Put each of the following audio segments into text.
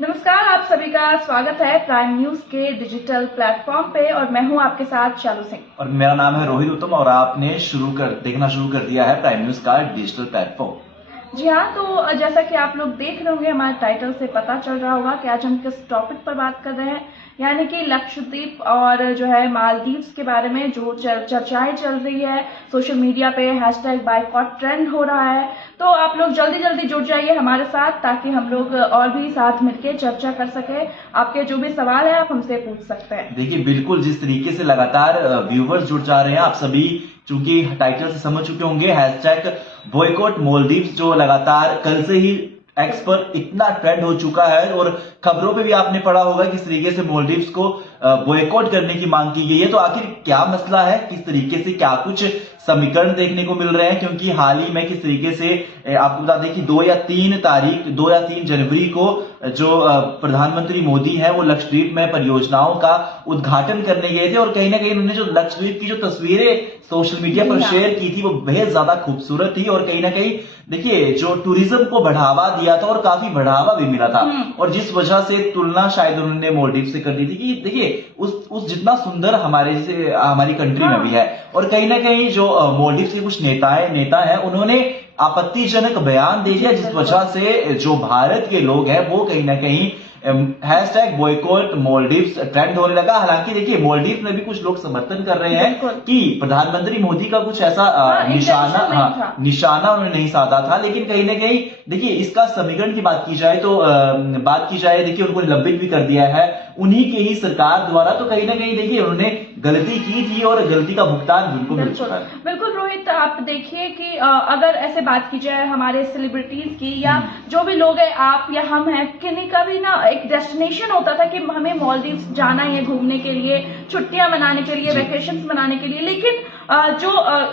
नमस्कार, आप सभी का स्वागत है प्राइम न्यूज के डिजिटल प्लेटफॉर्म पे और मैं हूं आपके साथ शालू सिंह। और मेरा नाम है रोहित उत्तम और आपने देखना शुरू कर दिया है प्राइम न्यूज का डिजिटल प्लेटफॉर्म। जी हाँ, तो जैसा कि आप लोग देख रहे होंगे, हमारे टाइटल से पता चल रहा होगा कि आज हम किस टॉपिक पर बात कर रहे हैं, यानी कि लक्षद्वीप और जो है मालदीव्स के बारे में जो चर्चाएं चल रही है सोशल मीडिया पे, हैशटैग बायकॉट ट्रेंड हो रहा है। तो आप लोग जल्दी जल्दी जुड़ जाइए हमारे साथ ताकि हम लोग और भी साथ मिलकर चर्चा कर सके। आपके जो भी सवाल है आप हमसे पूछ सकते हैं। देखिए, बिल्कुल जिस तरीके से लगातार व्यूवर्स जुड़ जा रहे हैं, आप सभी चूंकि टाइटल से समझ चुके होंगे, हैशटैग बॉयकॉट मालदीव्स जो लगातार कल से ही एक्स पर इतना ट्रेंड हो चुका है और खबरों पे भी आपने पढ़ा होगा किस तरीके से मालदीव्स को बॉयकॉट करने की मांग की गई है। तो आखिर क्या मसला है, किस तरीके से क्या कुछ समीकरण देखने को मिल रहे हैं, क्योंकि हाल ही में किस तरीके से आपको बता दें कि 2 या 3 जनवरी को जो प्रधानमंत्री मोदी है वो लक्षद्वीप में परियोजनाओं का उद्घाटन करने गए थे और कहीं ना कहीं उन्होंने जो लक्षद्वीप की जो तस्वीरें सोशल मीडिया पर शेयर की थी वो बेहद ज्यादा खूबसूरत थी और कहीं ना कहीं देखिए जो टूरिज्म को बढ़ावा दिया था और काफी बढ़ावा भी मिला था। और जिस वजह से तुलना शायद उन्होंने मालदीव से कर दी थी कि देखिए उस जितना सुंदर हमारी कंट्री में भी है। और कहीं ना कहीं जो मालदीव के कुछ नेता हैं उन्होंने आपत्तिजनक बयान दे दिया, जिस वजह से जो भारत के लोग हैं वो कहीं ना कहीं हैशटैग बॉयकॉट मालदीव्स ट्रेंड होने लगा। हालांकि देखिए मालदीव में भी कुछ लोग समर्थन कर रहे हैं कि प्रधानमंत्री मोदी का कुछ ऐसा निशाना उन्होंने नहीं साधा था, लेकिन कहीं ना कहीं देखिए इसका समीकरण की बात की जाए देखिए उनको निलंबित भी कर दिया है उन्हीं के ही सरकार द्वारा। तो कहीं ना कहीं देखिए उन्होंने गलती की थी और गलती का भुगतान उनको मिल चुका है। बिल्कुल रोहित, आप देखिए कि अगर ऐसे बात की जाए हमारे सेलिब्रिटीज की या जो भी लोग हैं, आप या हम हैं, किन्हीं का भी ना एक डेस्टिनेशन होता था कि हमें मालदीव्स जाना है घूमने के लिए, छुट्टियां मनाने के लिए, वेकेशंस मनाने के लिए,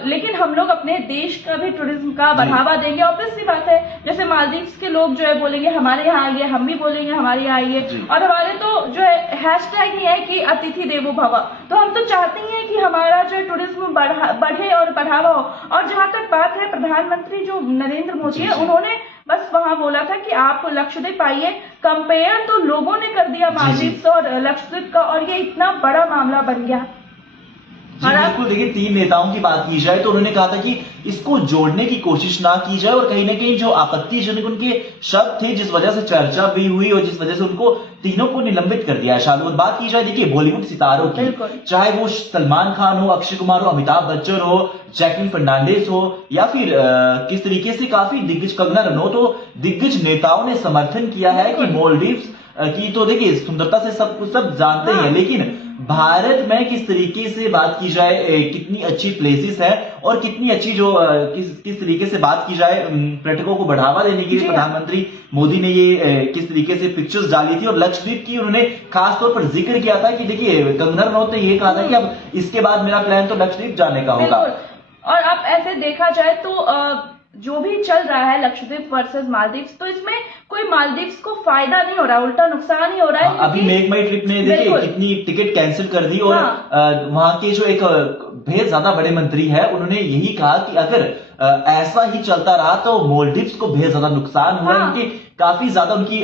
लेकिन हम लोग अपने देश का भी टूरिज्म का बढ़ावा देंगे। ऑब्वियसली बात है, जैसे मालदीव्स के लोग जो है बोलेंगे हमारे यहाँ आइए, हम भी बोलेंगे हमारे यहाँ आइए, और हमारे तो जो है हैशटैग ही है कि अतिथि देवो भव। तो हम तो चाहते ही हैं कि हमारा जो टूरिज्म बढ़े और बढ़ावा हो। और जहां तक बात है, प्रधानमंत्री जो नरेंद्र मोदी है उन्होंने बस वहां बोला था कि आप लक्षद्वीप आइए। कंपेयर तो लोगों ने कर दिया मालदीव्स और लक्षद्वीप का, और ये इतना बड़ा मामला बन गया। जी बिल्कुल, देखिए 3 नेताओं की बात की जाए तो उन्होंने कहा था कि इसको जोड़ने की कोशिश ना की जाए और कहीं ना कहीं जो आपत्तिजनक उनके शब्द थे जिस वजह से चर्चा भी हुई और जिस वजह से उनको तीनों को निलंबित कर दिया है। शायद और बात की जाए देखिए बॉलीवुड सितारों की, चाहे वो सलमान खान हो, अक्षय कुमार हो, अमिताभ बच्चन हो, जैकलिन फर्नांडिस हो या फिर किस तरीके से काफी दिग्गज कंगना रनौत हो, दिग्गज नेताओं ने समर्थन किया है कि मालदीव्स की तो देखिए सुंदरता से सब जानते हैं, लेकिन भारत में किस तरीके से बात की जाए कितनी अच्छी प्लेसेस है और कितनी अच्छी जो किस तरीके से बात की जाए पर्यटकों को बढ़ावा देने के लिए प्रधानमंत्री मोदी ने ये किस तरीके से पिक्चर्स डाली थी। और लक्षद्वीप की उन्होंने खास तौर पर जिक्र किया था कि देखिए कंगना रनौत ने ये कहा था कि अब इसके बाद मेरा प्लान तो लक्षद्वीप जाने का होगा। और अब ऐसे देखा जाए तो जो भी चल रहा है लक्षद्वीप वर्सेस मालदीव्स, तो इसमें कोई मालदीव्स को फायदा नहीं हो रहा, उल्टा नुकसान ही हो रहा है। अभी मेक माई ट्रिप ने देखिए कितनी टिकट कैंसिल कर दी और वहां के जो एक बेहद ज्यादा बड़े मंत्री है उन्होंने यही कहा कि अगर ऐसा ही चलता रहा तो मालदीव्स को बेहद ज्यादा नुकसान हुआ है, उनकी काफी ज्यादा उनकी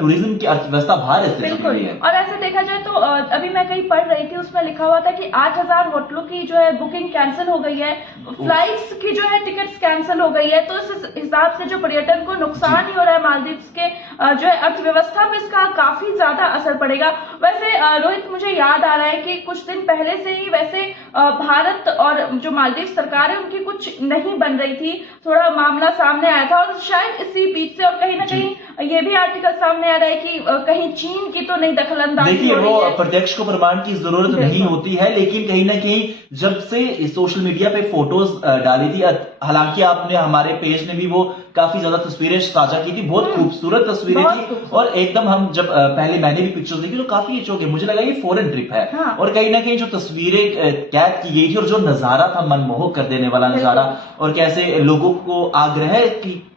टूरिज्म की अर्थव्यवस्था भारत से जुड़ी हुई है। और ऐसे देखा जाए तो अभी मैं कहीं पढ़ रही थी, उसमें लिखा हुआ था कि 8000 होटलों की जो है बुकिंग कैंसिल हो गई है, फ्लाइट्स की जो है टिकट्स कैंसिल हो गई है। तो इस हिसाब से जो पर्यटन को नुकसान ही हो रहा है, मालदीव्स के जो है अर्थव्यवस्था में इसका काफी ज्यादा असर पड़ेगा। वैसे रोहित, मुझे याद आ रहा है कि कुछ दिन पहले से ही वैसे भारत और जो मालदीव सरकार है उनकी कुछ नहीं बन रही थी, थोड़ा मामला सामने आया था और शायद इसी बीच से और कहीं ना कहीं ये भी आर्टिकल सामने आ रहा है कि कहीं चीन की तो नहीं दखलंदाजी। देखिए वो प्रत्यक्ष को प्रमाण की जरूरत नहीं होती है, लेकिन कहीं ना कहीं जब से सोशल मीडिया पे फोटोज डाली थी, हालांकि आपने हमारे पेज ने भी वो काफी ज्यादा तस्वीरें साझा की थी, बहुत खूबसूरत तस्वीरें थी और एकदम हम जब पहले मैंने भी पिक्चर्स देखी तो काफी अच्छे हो गए, मुझे लगा ये फॉरेन ट्रिप है। और कहीं ना कहीं जो तस्वीरें कैद की गई थी और जो नजारा था मनमोहक कर देने वाला नजारा, और कैसे लोगों को आग्रह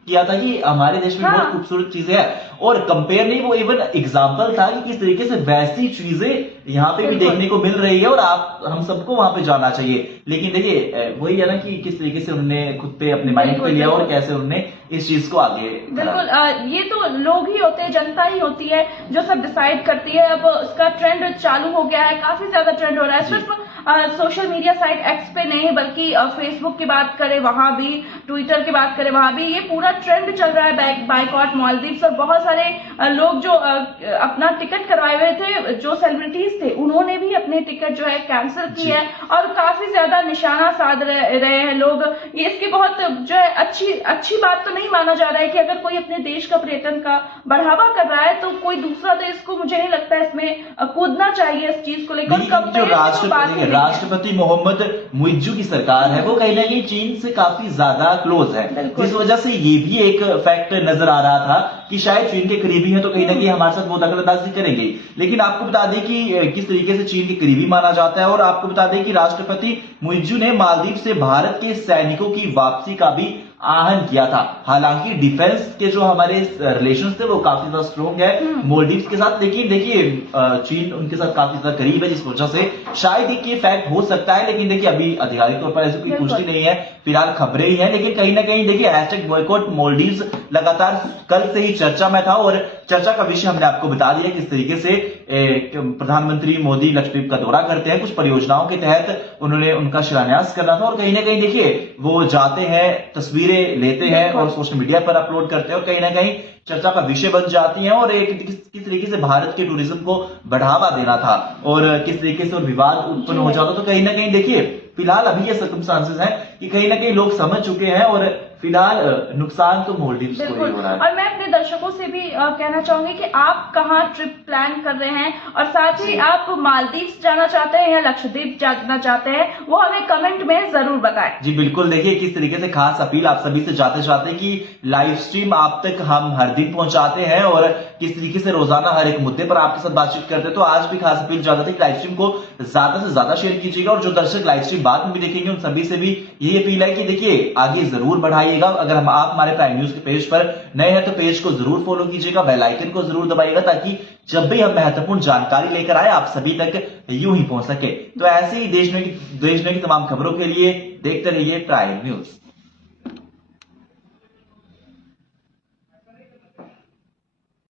किया था कि हमारे देश में हाँ। बहुत खूबसूरत चीजें हैं, और कंपेयर नहीं, वो इवन एग्जाम्पल था कि किस तरीके से वैसी चीजें यहाँ पे भी बिल्कुल। देखने को मिल रही है, और आप हम सबको वहां पे जाना चाहिए। लेकिन देखिए वही है ना कि किस तरीके से उन्होंने खुद पे अपने माइंड पे बिल्कुल, लिया और बिल्कुल। कैसे उन्होंने इस चीज को आगे करा। बिल्कुल ये तो लोग ही होते हैं, जनता ही होती है जो सब डिसाइड करती है। अब उसका ट्रेंड चालू हो गया है, काफी ज्यादा ट्रेंड हो रहा है, जी। सिर्फ सोशल मीडिया साइट एक्स पे नहीं बल्कि फेसबुक की बात करें वहां भी, ट्विटर की बात करें वहां भी, ये पूरा ट्रेंड चल रहा है बाइकॉट मालदीव्स। और बहुत सारे लोग जो अपना टिकट करवाए हुए थे, जो सेलिब्रिटीज थे, उन्होंने भी अपने टिकट जो है कैंसिल की जी। है, और काफी ज्यादा निशाना साध रहे हैं लोग। ये इसकी बहुत जो है अच्छी बात तो नहीं माना जा रहा है कि अगर कोई अपने देश का पर्यटन का बढ़ावा कर रहा है तो कोई दूसरा देश को, मुझे नहीं लगता है इसमें कूदना चाहिए इस चीज को लेकर। लेकिन जो राष्ट्रपति मोहम्मद मुइज्जू की सरकार है वो कहीं ना कहीं चीन से काफी ज्यादा क्लोज है, बिल्कुल। जिस वजह से ये भी एक फैक्ट नजर आ रहा था कि शायद चीन के करीबी है तो कहीं ना कहीं हमारे साथ वो दखलंदाजी करेंगे। लेकिन आपको बता दें कि किस तरीके से चीन के करीबी माना जाता है, और आपको बता दें कि राष्ट्रपति मुइज्जू ने मालदीव से भारत के सैनिकों की वापसी का भी आहन किया था। हालांकि डिफेंस के जो हमारे रिलेशंस थे वो काफी ज्यादा स्ट्रॉन्ग है मालदीव्स के साथ, लेकिन देखिए चीन उनके साथ काफी ज्यादा करीब है, जिस वजह से शायद एक ये फैक्ट हो सकता है। लेकिन देखिए अभी आधिकारिक तौर पर ऐसी कोई पुष्टि नहीं है, फिलहाल खबरें ही हैं। लेकिन कहीं ना कहीं देखिए हैशटैग बॉयकॉट मालदीव्स लगातार कल से ही चर्चा में था, और चर्चा का विषय हमने आपको बता दिया किस तरीके से प्रधानमंत्री मोदी लक्षद्वीप का दौरा करते हैं, कुछ परियोजनाओं के तहत उन्होंने उनका शिलान्यास करना था, और कहीं ना कहीं देखिए वो जाते हैं, तस्वीरें लेते हैं और सोशल मीडिया पर अपलोड करते हैं, और कहीं ना कहीं चर्चा का विषय बन जाती हैं। और एक किस तरीके से भारत के टूरिज्म को बढ़ावा देना था और किस तरीके से और विवाद उत्पन्न हो जाता, तो कहीं ना कहीं देखिए फिलहाल अभी ये सर्कमस्टांसेस हैं कि कहीं ना कहीं लोग समझ चुके हैं, और फिलहाल नुकसान तो मालदीव्स को ही हो रहा है। और मैं अपने दर्शकों से भी कहना चाहूंगी कि आप कहाँ ट्रिप प्लान कर रहे हैं, और साथ ही आप मालदीव्स जाना चाहते हैं या लक्षद्वीप जाना चाहते हैं, वो हमें कमेंट में जरूर बताएं। जी बिल्कुल, देखिए किस तरीके से खास अपील आप सभी से चाहते कि लाइव स्ट्रीम आप तक हम हर दिन पहुंचाते हैं, और किस तरीके से रोजाना हर एक मुद्दे पर आपके साथ बातचीत करते हैं। तो आज भी खास अपील चाहते थे कि लाइव स्ट्रीम को ज्यादा से ज्यादा शेयर कीजिएगा, और जो दर्शक लाइव स्ट्रीम बाद में भी देखेंगे उन सभी से भी यही अपील है कि देखिए आगे जरूर बढ़ाइएगा। अगर आप हमारे प्राइम न्यूज के पेज पर नए हैं तो पेज को जरूर फॉलो कीजिएगा, बेल आइकन को जरूर दबाइएगा, ताकि जब भी हम महत्वपूर्ण जानकारी लेकर आए आप सभी तक यूं ही पहुंच सके। तो ऐसे ही देश में की तमाम खबरों के लिए देखते रहिए प्राइम न्यूज।